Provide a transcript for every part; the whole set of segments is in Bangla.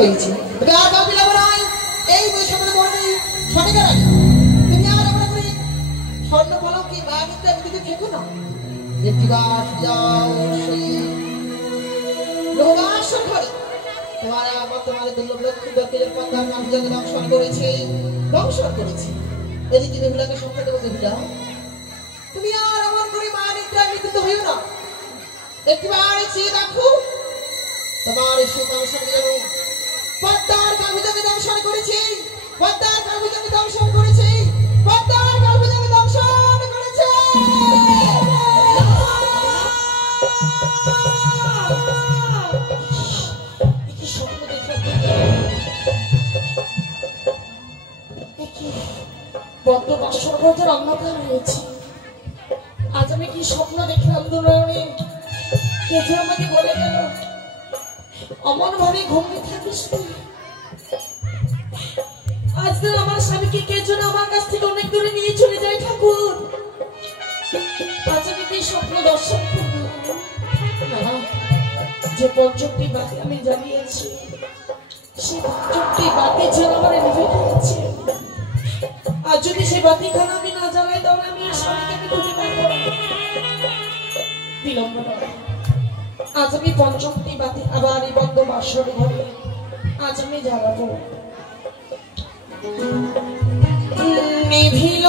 হয়েছে আর কাউকে লাভ নয় এই বৈষম্য বলে সঠিক আছে তুমি আর আমরা করে স্বর্ণ বলো কি বাড়িতে যদি থেকো না একটিবার যাও সেই লোহাস ঘরে তোমার আমার তোমার দুর্লভ লক্ষ্মী দর্কের পদ্মার নাম যাকে দংশন করেছে এদিকে বেহুলাকে সংখ্যা দেবো বেহুলা তুমি আর আমার করে মানিকটা মৃত্যু হইও না একটিবার চেয়ে দেখো তোমার সে দংশন যেন পদ্মার গাভীটাকে দংশন করেছে পদ্মার গাভীটাকে দংশন করেছে পদ্মার গাভীটাকে দংশন করেছে বদ্ধ বাসরঘরের অন্ধকার হয়েছে আজ আমি কি স্বপ্ন দেখলাম দুনয়নে কে যে আমাকে বলে গেল অমন ভাবে ঘুমিয়ে থাকিস তুই আজকে আমার স্বামীকে কে যেন আমার কাছ থেকে অনেক দূরে নিয়ে চলে যায় ঠাকুর আজ আমি কি স্বপ্ন দর্শন করলাম যে পঞ্চমটি বাতি আমি জ্বালিয়েছি সেই পঞ্চমটি বাতি যেন আমার নিভে গিয়েছে আর যদি সেই বাতিখানা আমি না জ্বালাই তাহলে আমি আর স্বামীকে আমি খুঁজে পাবো বিলম্ব নয় আজ আমি পঞ্চমটি বাতি আবার এই বদ্ধ বাসর ঘরে আজ আমি জ্বালাবো নিভিল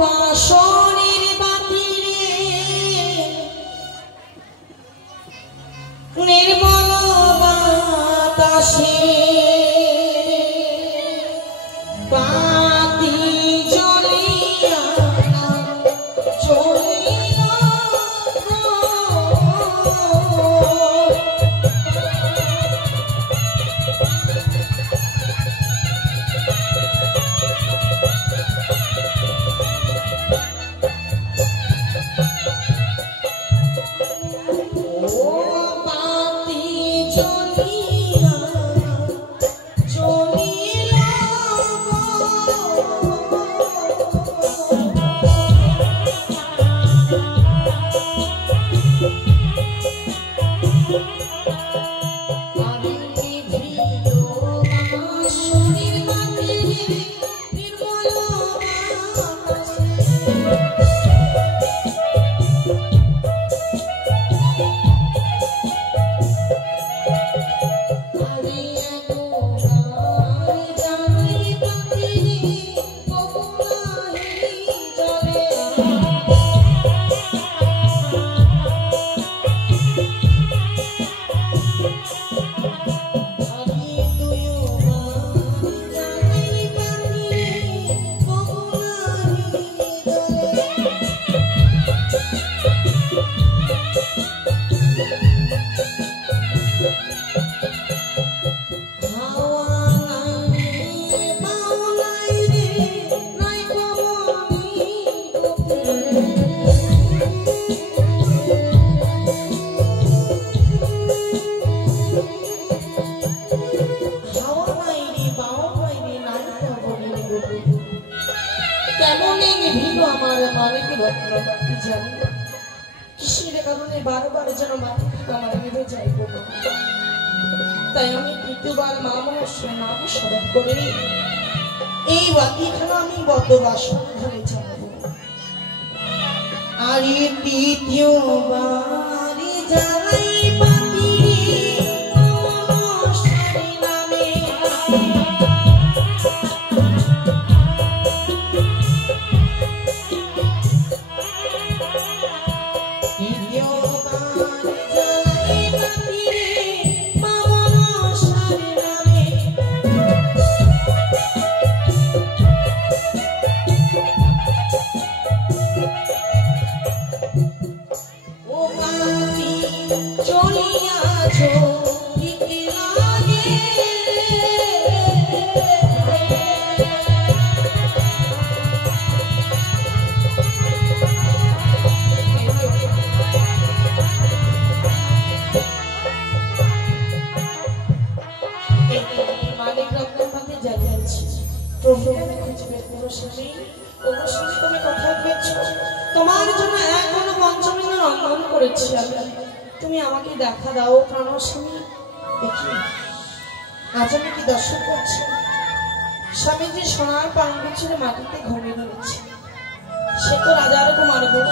বাসরের বাতি নির্মল বাতাসে বাতি জ্বলিয়া জ্বলিয়া কিসের কারণে বারবার যেন মাথা আমার মেরে যাই বাবা তাই আমি দ্বিতীয়বার মা মনসার নাম স্মরণ করে এই বাতিখানা আমি বদ্ধ বাসন ঘরে যাবো আর এই দ্বিতীয়বার যাই বাতি মনসার নামে তোমার জন্য এখনো পঞ্চমীর রন্ধন করেছি আমি তুমি আমাকে দেখা দাও প্রাণস্বামী দেখি আজ আমি কি দর্শন করছি, স্বামী যে সোনার পালঙ্ক ছেড়ে মাটিতে ঘুমিয়ে রয়েছে। সে তো রাজার কুমার গো,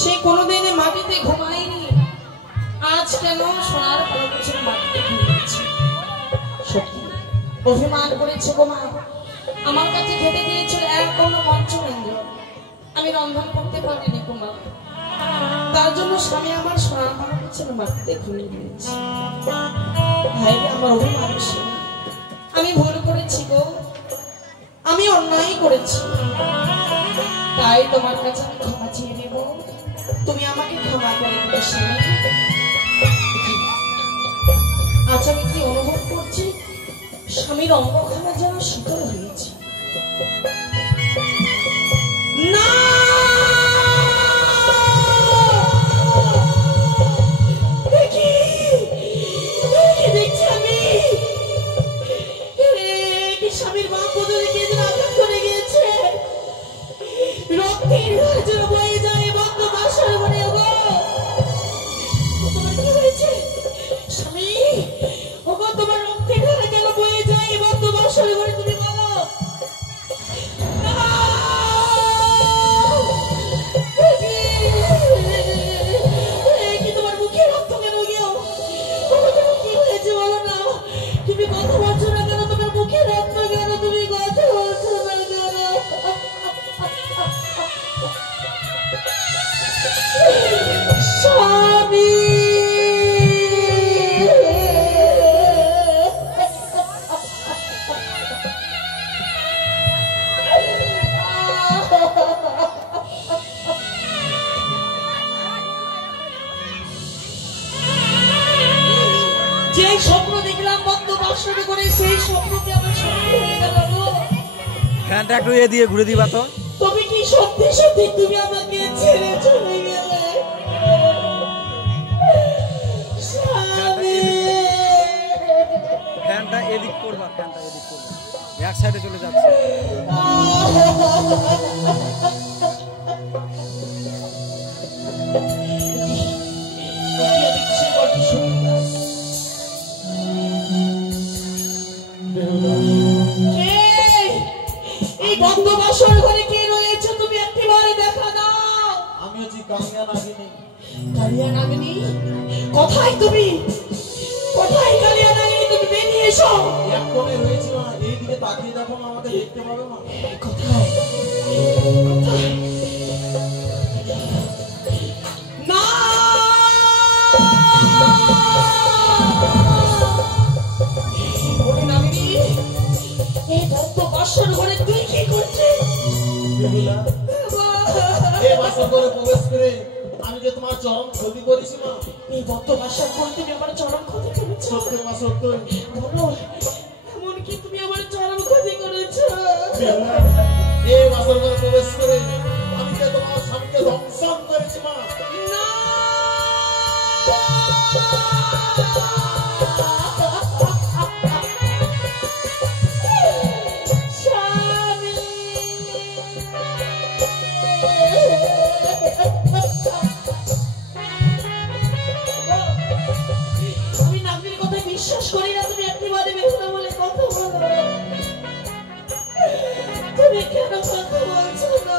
সে কোনোদিন মাটিতে ঘুমায়নি, আজ কেন সোনার পালঙ্ক ছেড়ে মাটিতে ঘুমিয়েছে? সত্যি অভিমান করেছে গো মা, আমার কাছে খেতে দিয়েছিল এক কোনো পঞ্চমেন্দ্র, আমি রন্ধন করতে পারিনি গো মা, তার জন্য স্বামী আমার সোনার পালঙ্ক ছেড়ে মাটিতে ঘুমিয়ে রয়েছে। ভাই আমার অভিমান, আমি ভুল করেছি গো, আমি অন্যায় করেছি, তাই তোমার কাছে আমি ক্ষমা চেয়ে নেব, তুমি আমাকে ক্ষমা করে দেবে স্বামী। আজ আমি কি অনুভব করছি, স্বামীর অঙ্গখানা যেন শীতল হয়েছে। না দেখছি আমি স্বামীর মা পদকে আঘাত করে গিয়েছে, রক্তের ধারা বয়ে যায় বন্ধ বাসার মনে। তোমার কি হয়েছে স্বামী? ওগো তোমার রক্তের ধারা কেন বয়ে যায় বন্ধ বাসার ঘরে, তুমি বলো। কি তোমার মুখে রক্ত কেন গিয়েও? কি হয়েছে বলো না, তুমি কথা বলছো না কেন? তোমার মুখে রক্ত কেন? তুমি কথা বলছো না কেন? স্বামী যে স্বপ্ন দেখলাম বন্ধ বাসরে করে, সেই স্বপ্নকে আমার সত্যি হয়ে গেল গো। ফ্যানটা একটু এ দিয়ে ঘুরে দিবা তো। তুমি কি সত্যি সত্যি তুমি আমাকে ছেড়ে চলে গেলে? ফ্যানটা এদিক করবা, ফ্যানটা এদিক করবা, এক সাইডে চলে যাচ্ছে। এই বন্ধ বাসর ঘরে কে রয়েছে? তুমি একটিবারে দেখা দাও। আমি হচ্ছি কালিয়া নাগিনী। কালিয়া নাগিনী? কোথায় তুমি? কোথায় কালিয়া নাগিনী? তুমি বেরিয়ে এসো। এক কোণে রয়েছে না, এই দিকে তাকিয়ে দেখো না, আমাকে দেখতে পাবে না। কোথায়? কোথায়? না ওরে নাগিনী, এই বন্ধ বাসর ঘরে তুই কি করছিস? বেহুলা, এই বাসর ঘরে প্রবেশ করে আমি যে তোমার চরম ক্ষতি করেছি না। এই বদ্ধ বাসর ঘরে তুমি আমার চরম ক্ষতি করেছো। সত্যি মা সত্যি। বলো, এমন কি তুমি আমার চরম ক্ষতি করেছো? বেহুলা, এই বাসর ঘরে প্রবেশ করে আমি যে তোমার স্বামীকে ধ্বংসন করেছি মা। না স্বামী, আমি নাগরিক কথায় বিশ্বাস করি না। তুমি একটিবারে বেহুলা বলে কথা বলো, তুমি কেন কথা বলছো না?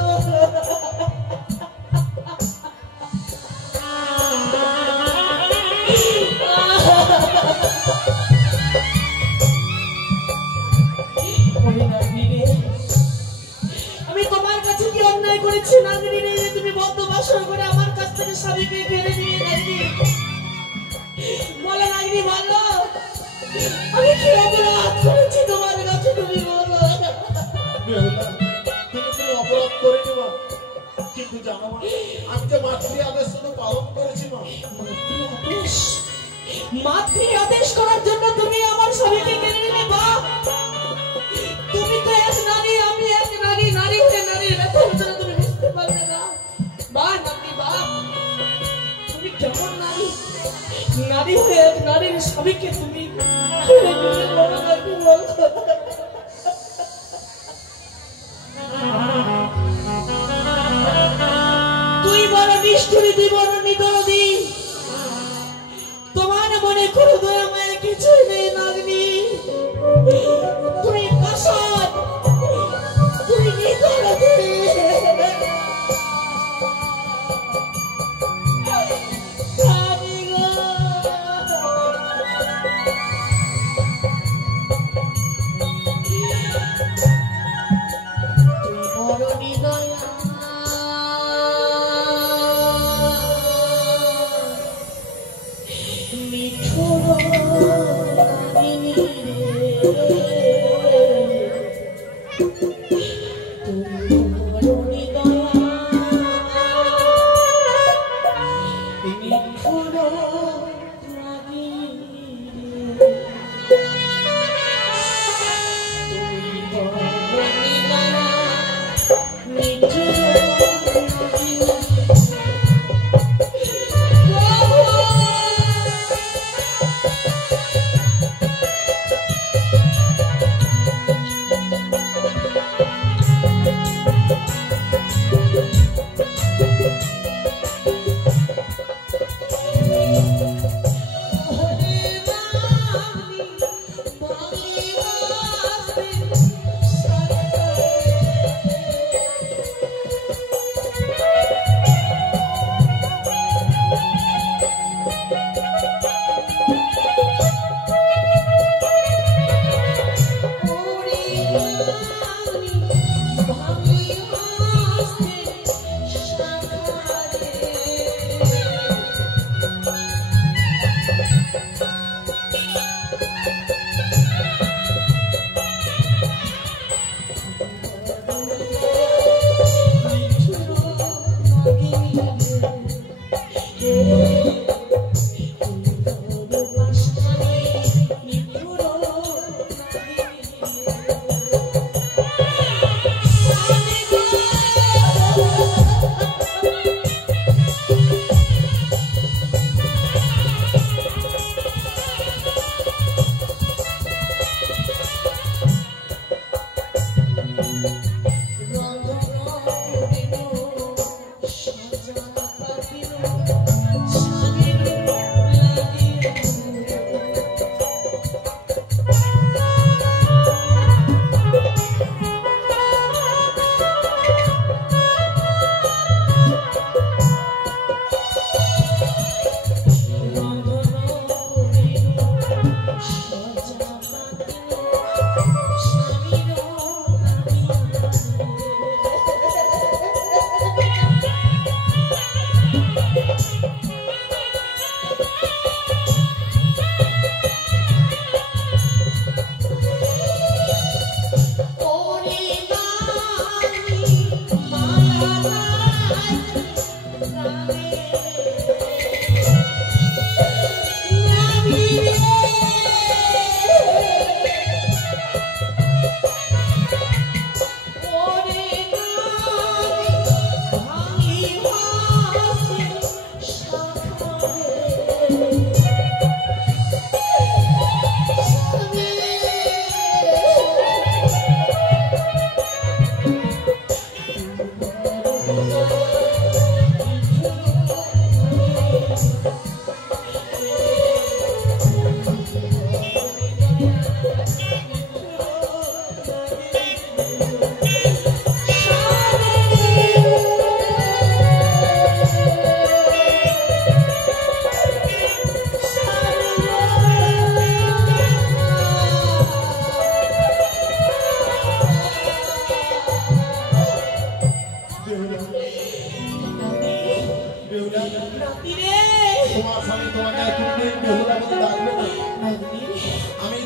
আমি তোমার কাছে কি অন্যায় করেছি নাগিনী রে? তুমি বদ্ধ বাসর করে আমার কাছ থেকে স্বামীকে কেড়ে নিয়ে নাগিনী, বলো নাগিনী বলো, আমি কি অপরাধ করেছি তোমার কাছে? তুমি বলো। বেহুলা, তুমি কোনো অপরাধ করেনি মা, কিন্তু জানো মা, আমি যে মাতৃ আদেশ শুধু পালন করেছি মা। মাতৃ আদেশ করার জন্য তুমি আমার স্বামীকে কেড়ে নিলে? বা তুমি তো এক নারী, আমি এক নারী, নারী হয়ে নারীর ব্যথা বেদনা তুমি বুঝতে পারবে না। বা নারী, বা তুমি কেমন নারী? নারী হয়ে এক নারীর স্বামীকে তুমি কেড়ে নিলে? বলো নাকি, বলো। তুই বড় নিষ্ঠুরী, তুই বড় নিদরদী, তোমার মনে কোনো দয়া মায়া কিছুই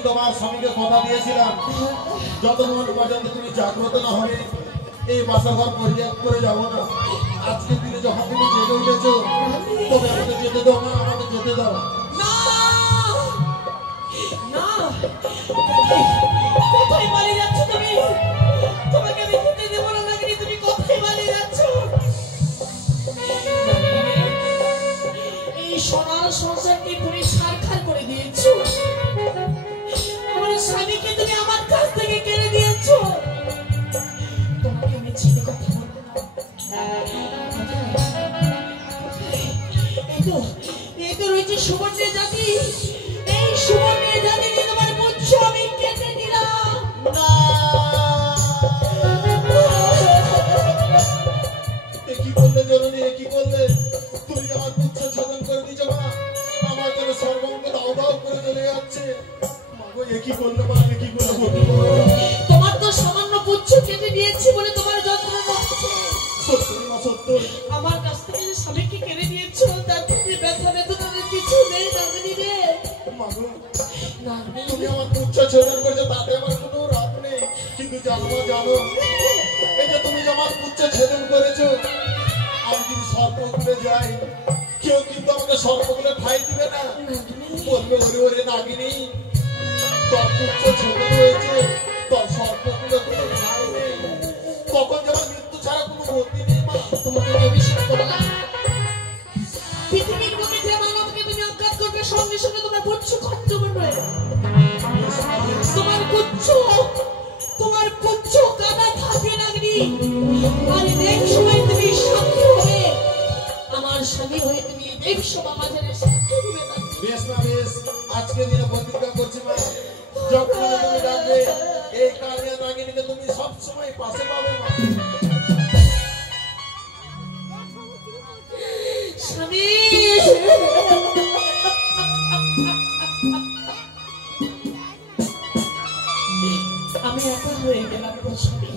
তোমার স্বামীকে কথা দিয়েছিলাম যতক্ষণ পর্যন্ত তুমি জাগ্রত না হবে এই বাসা ঘর পরিত্যাগ করে যাবো না। আজকে দিনে যখন তুমি জেগে উঠেছো তবে আমাকে যেতে দাও না, আমাকে যেতে দাও না। কোথায় পালিয়ে যাচ্ছ তুমি? তোমাকে আমি যেতে দেব না নাকি? তুমি কোথায় পালিয়ে যাচ্ছ? এই সোনার সংসারকে পুরো ছারখার করে দিয়েছো। আমার স্বামীকে তুমি আমার কাছ থেকে কেড়ে দিয়েছো। তোমাকে আমি ছেড়ে কথা বলবো না। এই তো রয়েছে সুবর্ণের জাতি। এই সুবর্ণের জাতি নিয়ে তোমার পুচ্ছ আমি কেটে দিলাম। না, কি করলে জননী, কি করলে? তুমি আমার পুচ্ছ ছেদন করে দিয়েছো মা। আমার যেন সর্বঙ্গ দাও দাও করে চলে যাচ্ছে। মাগো এ কি করলে মা, আমি কি করে বলবো? তোমার তো সামান্য পুচ্ছ কেটে দিয়েছি বলে তোমার যন্ত্রণা হচ্ছে। সত্যি মা, সত্য। আমার কাছ থেকে যে স্বামীকে কেড়ে দিয়েছো তার থেকে ব্যথা বেদনার কিছু নেই নাগিনী রে। মাগো নাগনি তুমি আমার তুচ্ছ ছেদন করেছো, তাতে আমার কোনো রাগ নেই। কিন্তু জানো মা, জানো এই যে তুমি যে আমার তুচ্ছ ছেদন করেছো, আমি যদি সর্পকুলে যাই, কেউ কিন্তু আমাকে সর্পকুলে ঠাই দিবে না। বলবে ওরে ওরে নাগিনী, তোর তুচ্ছ ছেদন হয়েছে, তোর সর্পকুলে কোনো ঠাই নেই। তখন যে আমার মৃত্যু ছাড়া কোনো গতি নেই মা। তোমাকে অভিষেক করলাম। পৃথিবীর বুকে যে মানবকে তুমি অজ্ঞাত করবে, সঙ্গে সঙ্গে তোমার পুচ্ছ খরচ করবে। তোমার পুচ্ছ কানা থাকবে নাগনি। আর দেব সময় তুমি সাক্ষী হয়ে, আমার স্বামী হয়ে তুমি দেব সভা মাঝারে সাক্ষী দিবে না। বেশ না বেশ, আজকে দিনে প্রতিজ্ঞা করছি মা, যখন তুমি ডাকবে এই কালিয়া নাগিনীকে তুমি সবসময় পাশে পাবে মা। স্বামী, আমি একা হয়ে গেলাম গো স্বামী।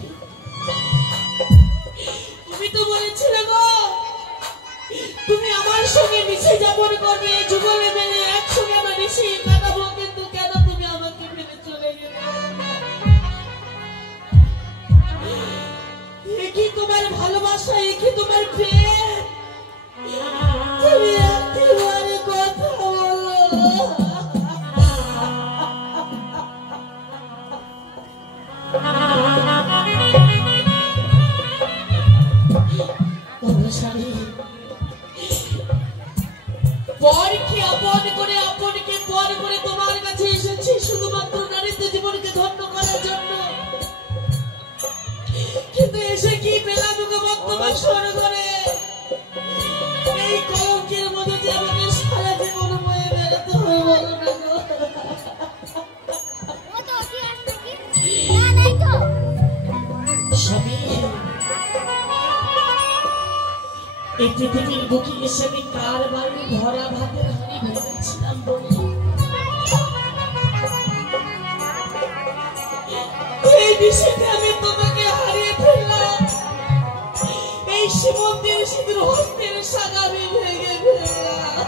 তুমি তো বলেছিলে গো তুমি আমার সঙ্গে মিশে যাপন করবে, যুগলে মেলে একসঙ্গে আমরা মিশে কাটাবো, কিন্তু কেন তুমি আমাকে ফেলে চলে গেলে? একই তোমার ভালোবাসা, একই তোমার প্রেম, তুমি একেবারে কথা বলো। পরকে আপন করে, আপনকে পর করে তোমার কাছে এসেছি শুধুমাত্র নারীত্ব জীবনকে ধন্য করার জন্য। কিন্তু এসে কি পেলাম গো বর্তমান স্বর্গরে? এই কলঙ্কের মধ্যে যে আমাকে সারা জীবন বয়ে বেড়াতে হবে, বলো না গো? স্বামী, এই পৃথিবীর বুকে এসে আমি কার বাড়ি ভরা ভাতের হাঁড়ি ভেবেছিলাম বলি। এই বিষয়তে আমি তোমাকে হারিয়ে ফেললাম। এই সীমন্তের সিঁদুর হস্তের শাখা আমি ভেঙে ফেললাম।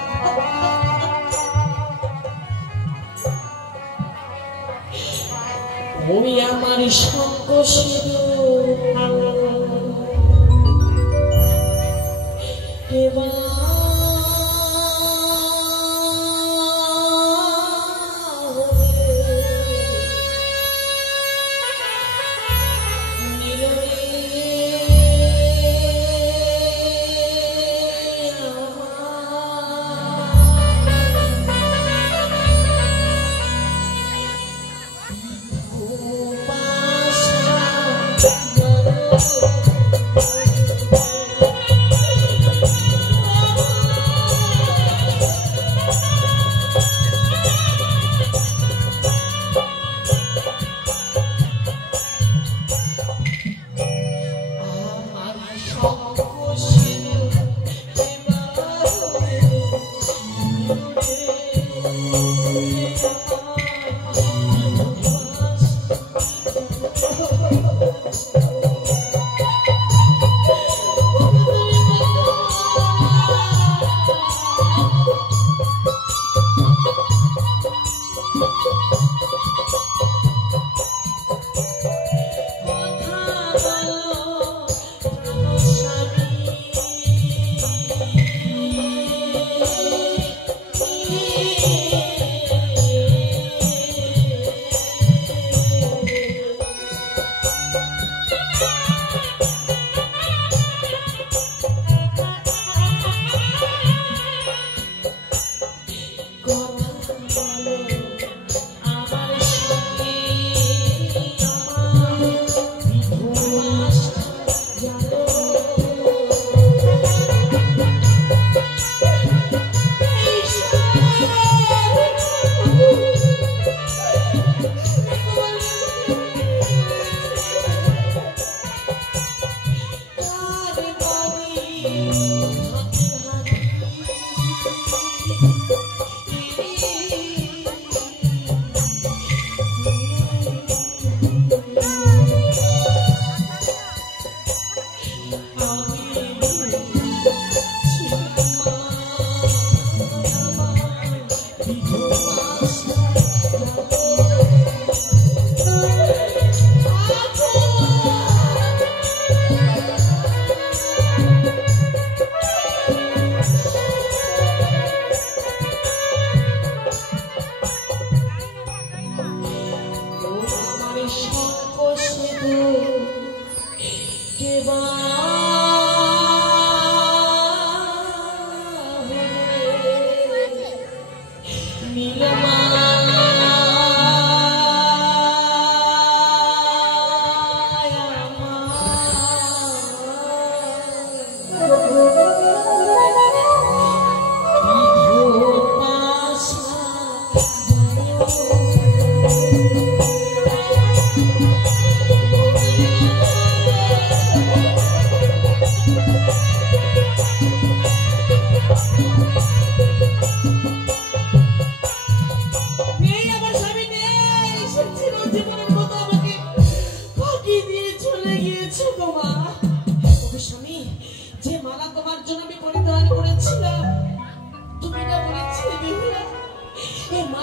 ওই আমার সঙ্গ সিঁদুর আমার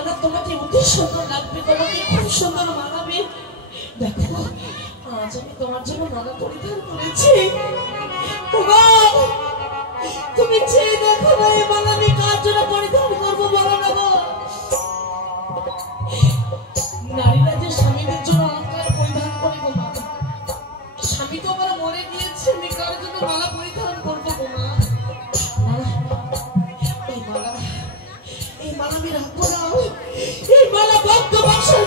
মালা তোমাকে অতি সুন্দর লাগবে, তোমাকে খুব সুন্দর মানাবে। দেখো আজ আমি তোমার জন্য মালা পরিধান করেছি। ওমা, তুমি চেয়ে দেখো না এই মালা আমি কার জন্য পরিধান করবো বলো না গো। নারীরা যে স্বামীদের জন্য অলঙ্কার পরিধান করে গো মা, স্বামী তো আমার মরে গিয়েছে, আমি কার জন্য মালা পরিধান করবো গো মা। এই মালা আমি রাখবো না, এই মালা ভক্ত বাক্সে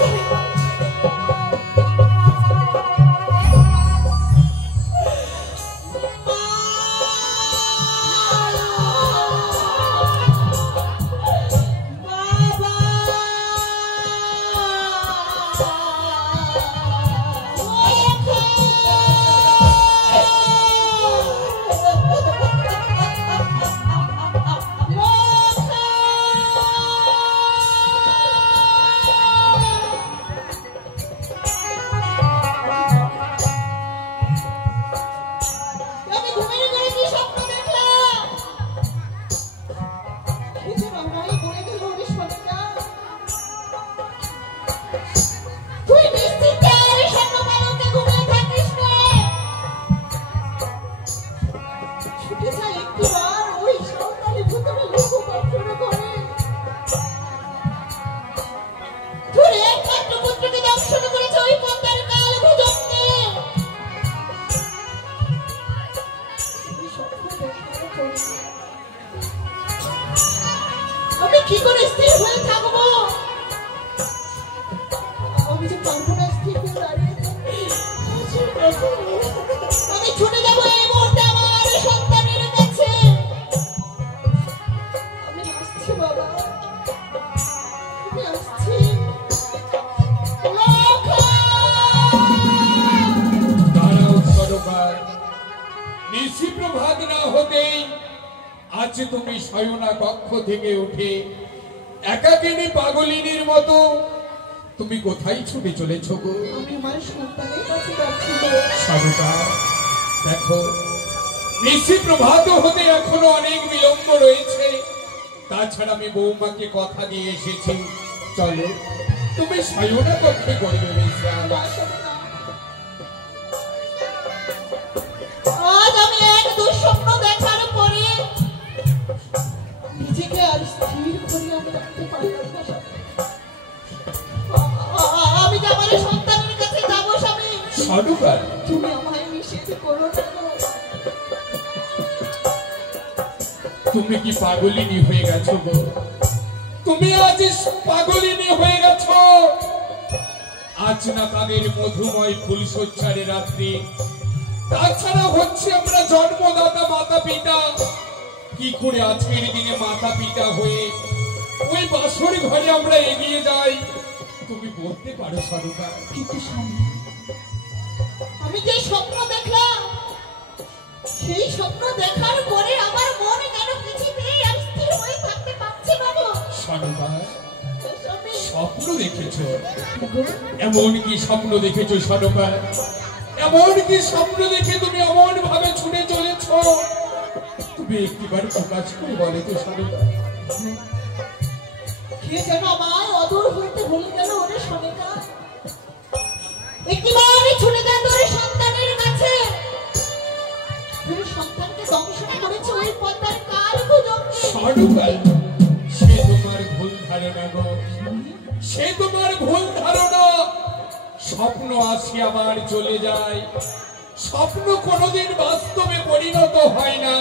কি করে স্থির হয়ে থাকবো? আমি যে পারবো না স্থির হয়ে দাঁড়িয়ে। আমি ছুটে যাবো এই মুহূর্তে আমার সন্তানের কাছে। আমি আসছি বাবা, আমি আসছি। দাঁড়াও সরকার, নিশি প্রভাত না হতেই আজ তুমি শয়না কক্ষ থেকে উঠে একাকিনী পাগলিনীর মতো তুমি কোথায় ছুটে চলেছ গো? আমি আমার সন্তানের কাছে যাচ্ছি গো। সরকার দেখো, নিশি প্রভাত হতে এখনো অনেক বিলম্ব রয়েছে। তাছাড়া আমি বৌমাকে কথা দিয়ে এসেছি, চলো তুমি শয়না কক্ষে করবে বিশ্রাম। আজ আমি এক দুঃস্বপ্ন দেখার পরে নিজেকে আর স্থির করে আমি রাখতে পারলাম না। আমি যে আমার সন্তানের কাছে যাবো স্বামী, সরকার তুমি আমায় নিষেধ করো না। তুমি কি পাগলিনী হয়ে গেছো গো? তুমি আজ পাগলিনী হয়ে গেছো। আজ না তাদের মধুময় ফুলসজ্জারে রাত্রি, তাছাড়া হচ্ছে আমরা জন্মদাতা মাতা পিতা। কি করে আজকের দিনে মাতা পিতা হয়ে ওই বাসর ঘরে আমরা এগিয়ে যাই তুমি বলতে পারো সরকার? কিন্তু স্বামী, আমি যে স্বপ্ন দেখলাম সেই স্বপ্ন দেখার পরে আমার মনে কেন কিছুতেই আর স্থির হয়ে থাকতে পারছে না গো। সরকার স্বামী, স্বপ্ন দেখেছো? এমন কি স্বপ্ন দেখেছো সরকার? এমন কি স্বপ্ন দেখে তুমি এমন ভাবে ছুটে চলেছ? তুমি একটিবার প্রকাশ করে বলে তো সরকার। কে যেন আমায় অদূর হইতে ভুলে গেল ওরে স্বামীটা। একটিবার ছুটে যান ওরে সন্তানের কাছে। তুমি সন্তানকে দংশন করেছো ওই পদ্মার কাল গুজবকে। সরকার সে তোমার ভুল ধারণা গো, সে তোমার ভুল ধারণা। স্বপ্ন আসি আবার চলে যায়, স্বপ্ন কোনোদিন বাস্তবে পরিণত হয় না।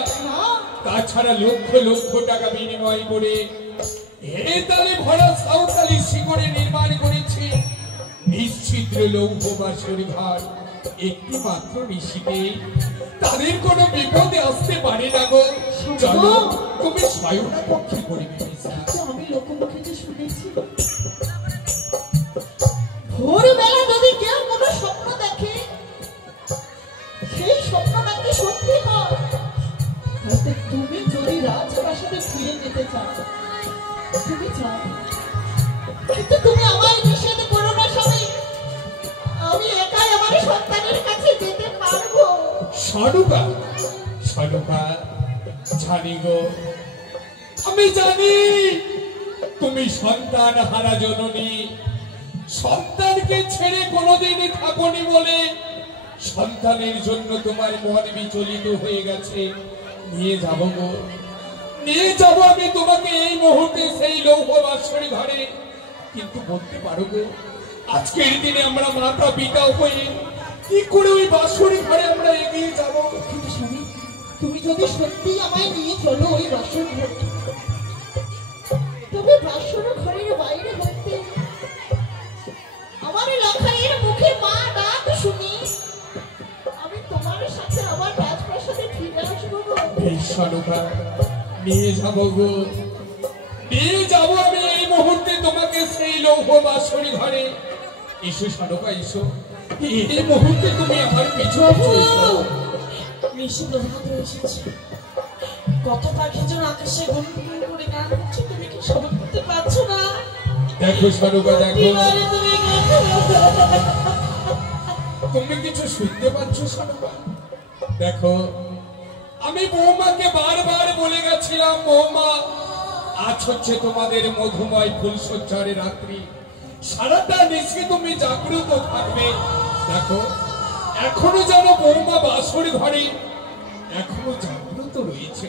তাছাড়া লক্ষ লক্ষ টাকা বিনিময় করে হেতালে ভরা সাঁওতালি শিকড়ে নির্মাণ করেছে নিশ্চিদ্র লৌহ বাসর ঘর। একটি মাত্র নিশিতে তাদের কোনো বিপদে আসতে পারে না গো। চলো তুমি শয়না কক্ষে করবে। আমি লোকমুখে যে শুনেছি ভোরবেলা যদি কেউ কোনো স্বপ্ন দেখে সেই স্বপ্ন নাকি সত্যি হয়। হয়তো তুমি যদি রাজপ্রাসাদে ফিরে যেতে চাও তুমি চাও, কিন্তু তুমি আমায় নিষেধ করো না স্বামী। আমি একাই আমার সন্তানের কাছে যেতে পারবো। সরকার সরকার জানি গো, আমি জানি তুমি সন্তান হারা জননী, সন্তানকে ছেড়ে কোনোদিন থাকনি বলে সন্তানের জন্য তোমার মন বিচলিত হয়ে গেছে। নিয়ে যাব গো, নিয়ে যাব আমি তোমাকে এই মুহূর্তে সেই লৌহ বাসর ঘরে। কিন্তু বলতে পারো গো, আজকের দিনে আমরা মাতা পিতা হয়ে কি করে ওই বাসর ঘরে আমরা এগিয়ে যাব? কিন্তু স্বামী, তুমি যদি সত্যি আমায় নিয়ে চলো ওই বাসর ঘরে, তবে বাসর ঘরের বাইরে হইতে আমার লখাইয়ের মুখে মা ডাক শুনি আমি তোমার সাথে আমার রাজপ্রাসাদে ফিরে আসবো গো। বেশ সরোকা, নিয়ে যাব গো, নিয়ে যাব আমি এই মুহূর্তে তোমাকে সেই লৌহ বাসর ঘরে। এসো সরোকা, এসো, এই মুহূর্তে তুমি আমার পিছু পিছু এসো। নিশি প্রভাত এসেছে, কত পাখি যেন আকাশে গুনগুন করে গান করছে, তুমি কি সব করতে পারছো না? দেখো সরোকা, দেখো, এবারে তুমি তুমি কিছু শুনতে পাচ্ছ সরোকা? দেখো, আমি বৌমাকে বারবার বলে গেছিলাম, বৌমা আজ হচ্ছে তোমাদের মধুময় ফুলসজ্জার রাত্রি, সারাটা নিশে তুমি জাগ্রত থাকবে। দেখো, এখনো যেন বৌমা বাসর ঘরে এখনো জাগ্রত রয়েছে।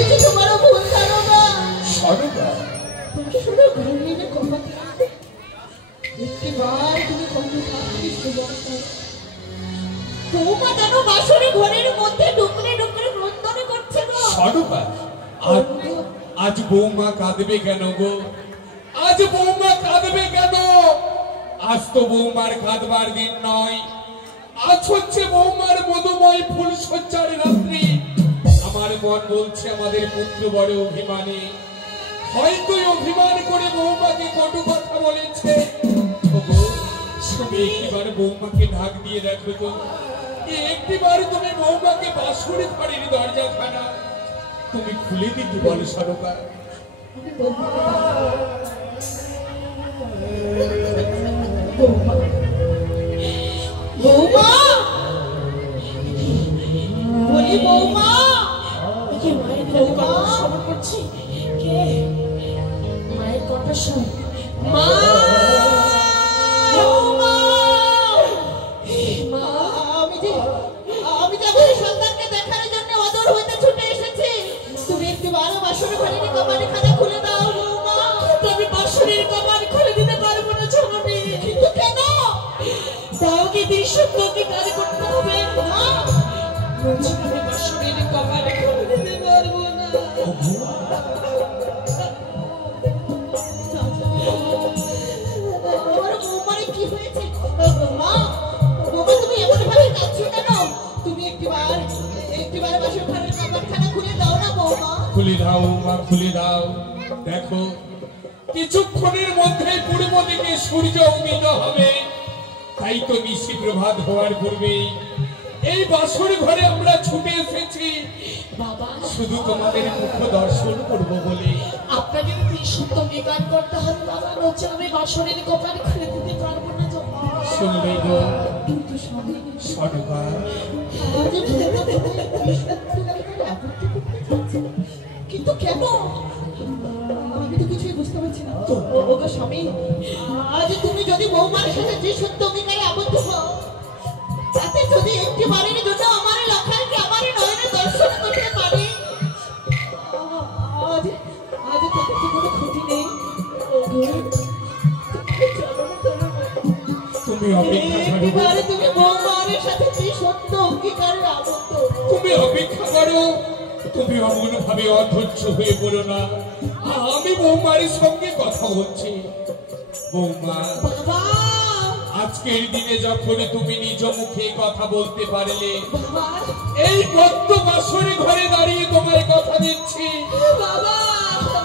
এটি তোমার ভুল ধারণা। সরোকা, তুমি শুধু ঘরের কথা একটিবার তুমি কখনো থাকতে সুযোগ পাও। বৌমা যেন বাসরে ঘরের মধ্যে ডুকরে ডুকরে ক্রন্দন করছে গো। সরোকা, আজ বৌমা কাঁদবে কেন গো? আজ বৌমা কাঁদবে কেন? আজ তো বৌমার কাঁদবার দিন নয়, আজ হচ্ছে বৌমার মধুময় ফুলসজ্জার রাত্রি। আমার মন বলছে আমাদের পুত্র বড় অভিমানী, হয়তো অভিমান করে বৌমাকে কটু কথা বলেছে। ওগো, তুমি একটিবার বৌমাকে ঢাক দিয়ে দেখো তো, একটিবার তুমি বৌমাকে বাসর ঘরের দরজাখানা তুমি খুলে দিতে বলো সরোকা। বৌমা, বলি বৌমা, কে মায়ের কথা শ্রবণ করছি? কে মায়ের কথা শোন? মা, বৌমা, মা, আমি যে আমার সন্তানকে দেখার জন্য অদূর হইতে ছুটে এসেছি। তুমি একটু বারো বাসর ঘরের কবাড়ি খানা খুলে দাও বৌমা। আমি বাসরের কপাল খুলে দিতে পারবো না জননী। কিন্তু কেন? তাও কি দৃশ্যকে কাজ করতে হবে না? বলছি আমি বাসরের কপাল খুলে দিতে পারবো না। আমার বৌমার কি হয়েছে? মা, বৌমা তুমি এমন ভাবে কাঁদছো কেন? তুমি একটিবার বাসর ঘরের কবাড়ি খানা খুলে দাও না বৌমা। খুলে দাও মা, খুলে দাও। দেখো, কিছুক্ষণের মধ্যে পূর্ব দিকে সূর্য উদিত হবে, তাই তো নিশি প্রভাত হওয়ার পূর্বেই এই বাসর ঘরে আমরা ছুটে এসেছি বাবা, শুধু তোমাদের মুখ দর্শন করব বলে। আপনাকে সত্য অঙ্গীকার করতে হবে বাবা, নচেত আমি বাসরের কপাল খুলে দিতে পারবো না জননী। শুনবে গো কিন্তু স্বামী, সরোকা, আজ বৌমা তোমায় সত্যি করে আপত্তি করতে চাচ্ছে। কিন্তু কেন? আমি তো কিছুই বুঝতে পারছি না। ওগো স্বামী, আজ তুমি যদি বৌমার সাথে যে সত্য অঙ্গীকারে আবদ্ধ হও, তাতে যদি একটিবারের জন্য আমার লখাইকে আমার নয়নে দর্শন করতে পারি, আজ তাতে তো কোনো ক্ষতি নেই। ওগো, তুমি চলো না তোমার, তুমি অপেক্ষা করো, একটিবারে তুমি বৌমার সাথে যে সত্য অঙ্গীকারে আবদ্ধ হও। তুমি অপেক্ষা করো, তুমি অমন ভাবে অধৈর্য হয়ে পড়ো না। আমি বৌমার সঙ্গে কথা বলছি। বৌমা, বাবা, আজকের দিনে যখন তুমি নিজ মুখে কথা বলতে পারলে, বাবা, এই বদ্ধ বাসরে ঘরে দাঁড়িয়ে তোমায় কথা দিচ্ছি, বাবা,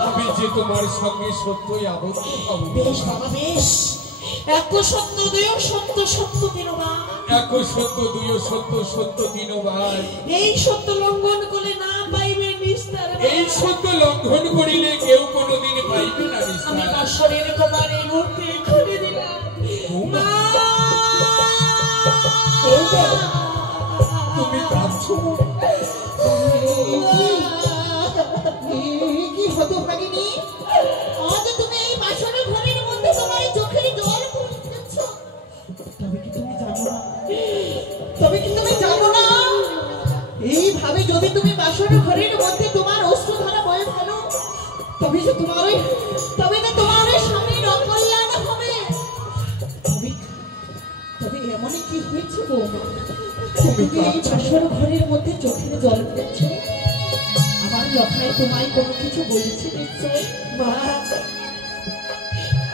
আমি যে তোমার সঙ্গে সত্যই আবদ্ধ হব। বেশ বাবা, বেশ। এক সত্য, দুই সত্য, সত্য দিনবা। এক সত্য, দুই সত্য, সত্য দিনবার। এই সত্য লঙ্ঘন করে না পাইবে নিস্তার। এই সত্য লঙ্ঘন করিলে কেউ কোনোদিন পাইবে না আমি নিস্তার। বাসরের কপাল এই মুহূর্তে খুলে দিলাম। বৌমা, মা, তুমি কাঁদছো? বাবা, হতভাগিনী, আজ তুমি এই বাসনের ঘরের মধ্যে তোমার চোখের জল পড়তেছ। তবে কি তুমি জানো না, তবে কি তুমি জানো না, এইভাবে যদি তুমি বাসনের ঘরের মধ্যে তোমার অশ্রুধারা বয়ে ফেলো, তবে যে তোমার স্বামীর অকল্যাণ হবে। তবে এমনই কি হয়েছে বৌমা, তুমি এই বাসর ঘরের মধ্যে চোখের জল ফেলছো? আমার লখায় তোমায় কোনো কিছু বলেছে নিশ্চয়? মা,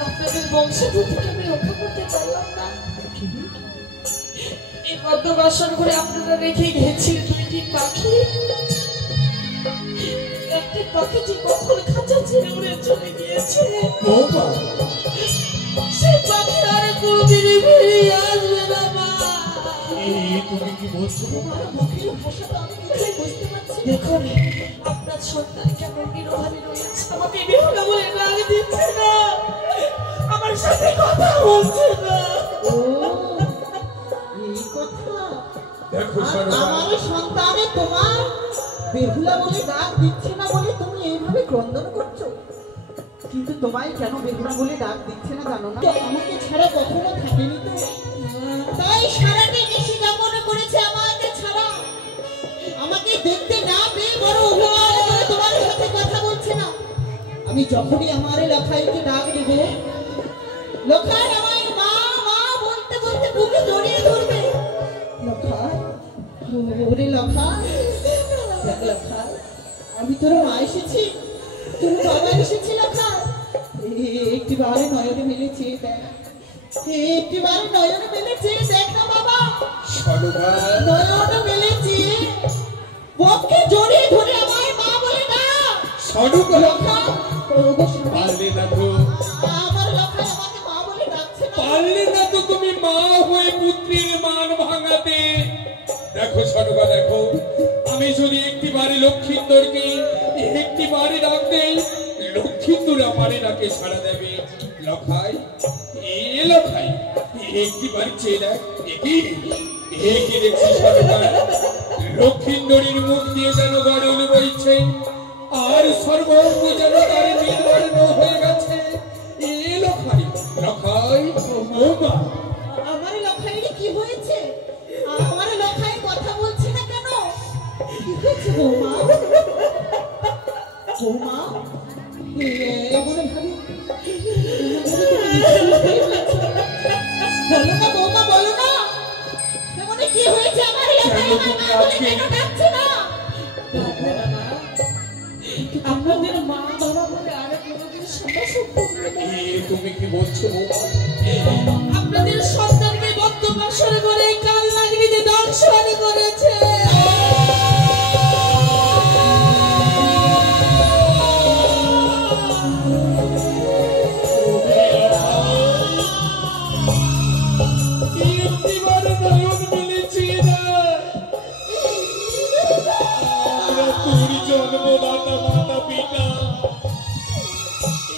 আপনাদের বংশগতিকে আমি রক্ষা করতে পারলাম না। এই পদ্ম বাসন করে আপনারা রেখে গেছেন দুইটি পাখি। একটি পাখি যে কখন খাঁচা ছেড়ে উড়ে চলে গিয়েছে, সেই পাখি আর কোনদিনই ফিরে আসবে না। মা, তুমি কি বলছো? তোমার মুখের ভাষা তো আমি কিছুই বুঝতে পারছি না। দেখুন আপনার সন্তান কেমন নিরভাবে রয়েছে, আমাকে বেহুলা বলে ডাক দিচ্ছে না, আমার সাথে কথা বলছে না। ও, এই কথা। দেখো আর আমার সন্তানে তোমার বেহুলা বলে ডাক দিচ্ছে না বলে তুমি এইভাবে ক্রন্দন করছো। কিন্তু তোমায় কেন বেহুলা বলে ডাক দিচ্ছে না জানো না? তো আমাকে ছাড়া কখনো থাকেনি তো, তাই সারাটি নিশি যাপন করেছে আমাকে ছাড়া। আমাকে দেখতে না পেয়ে বড় অভিমান করে তোমার সাথে কথা বলছে না। আমি যখনই আমার লখাইকে ডাক দেব, লখাই আমায় মা মা বলতে বলতে বুকে জড়িয়ে ধরবে। লখাই, ওরে লখাই, দেখ লখাই, আমি তোর মা এসেছি, তোর বাবা এসেছি। লখাই, একটিবার নয়নে মেলে চেয়ে দেখ, একটিবার নয়নে মেলে চেয়ে দেখ না বাবা। নয়ন মেলে চেয়ে বুকে জড়িয়ে ধরে আমায় মা বলে না। লখাই, পারলে না তো, আমার লখাই আমাকে মা বলে ডাকছে না। পারলে না তো তুমি মা হয়ে পুত্রের মান ভাঙাতে। দেখো সরবা, দেখো, আমি যদি একটি বাড়ি লক্ষ্মীন্দরকে একটি বাড়ি ডাক দেই, লক্ষ্মীন্দর আমারে ডাকে সাড়া দেবে। লখাই, এ লখাই, একটি বাড়ি চেয়ে দেখ, একই দেখছি সরবা, লক্ষ্মীন্দরীর মুখ দিয়ে যেন গরল বইছে, আর সর্বঙ্গ যেন তার নির্বর্ণ হয়ে গেছে। এ লখাই, লখাই, ও মা, আমার লখাইয়ের কি হয়েছে? আমার লখাই কথা বলছে না কেন? কি হয়েছে বৌমা? বৌমা, এমন ভাবে বলো না বৌমা, বলো না, এমন কি হয়েছে? আমার লখাই আমার মা বলে কেন ডাকছে না? আপনাদের মা বাবা বলে আর কোনোদিন সাদা সম্পর্ক নেই। তুমি কি বলছো বৌমা? আপনাদের সন্তানকে বদ্ধ বাসর করে কাল লাগরিতে দংশন করেছে। একটিবার নয়ন মেলেছি না, আমরা তোর জন্মদাতা মাতা পিতা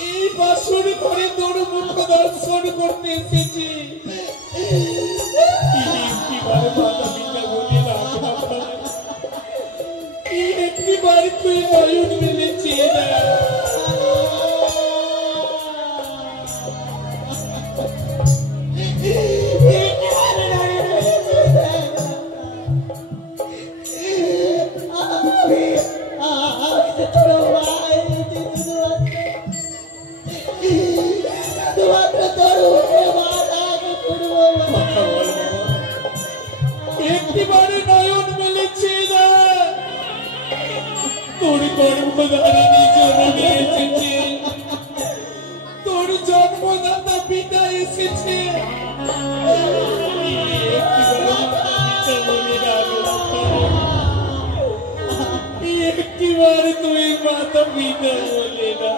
এই বাসর ঘরে তোর মুখ দর্শন করতে এসেছি। একটিবার মাতা পিতা বলে ডাক না পাই, একটিবার তুই নয়ন মেলেছি না। একটিবারে নয়ন মেলেছে না, তোর গর্ভধারিণী জননী এসেছে, তোর জন্মদাতা পিতা এসেছে। একটিবার তুই মাতা পিতা বলে না।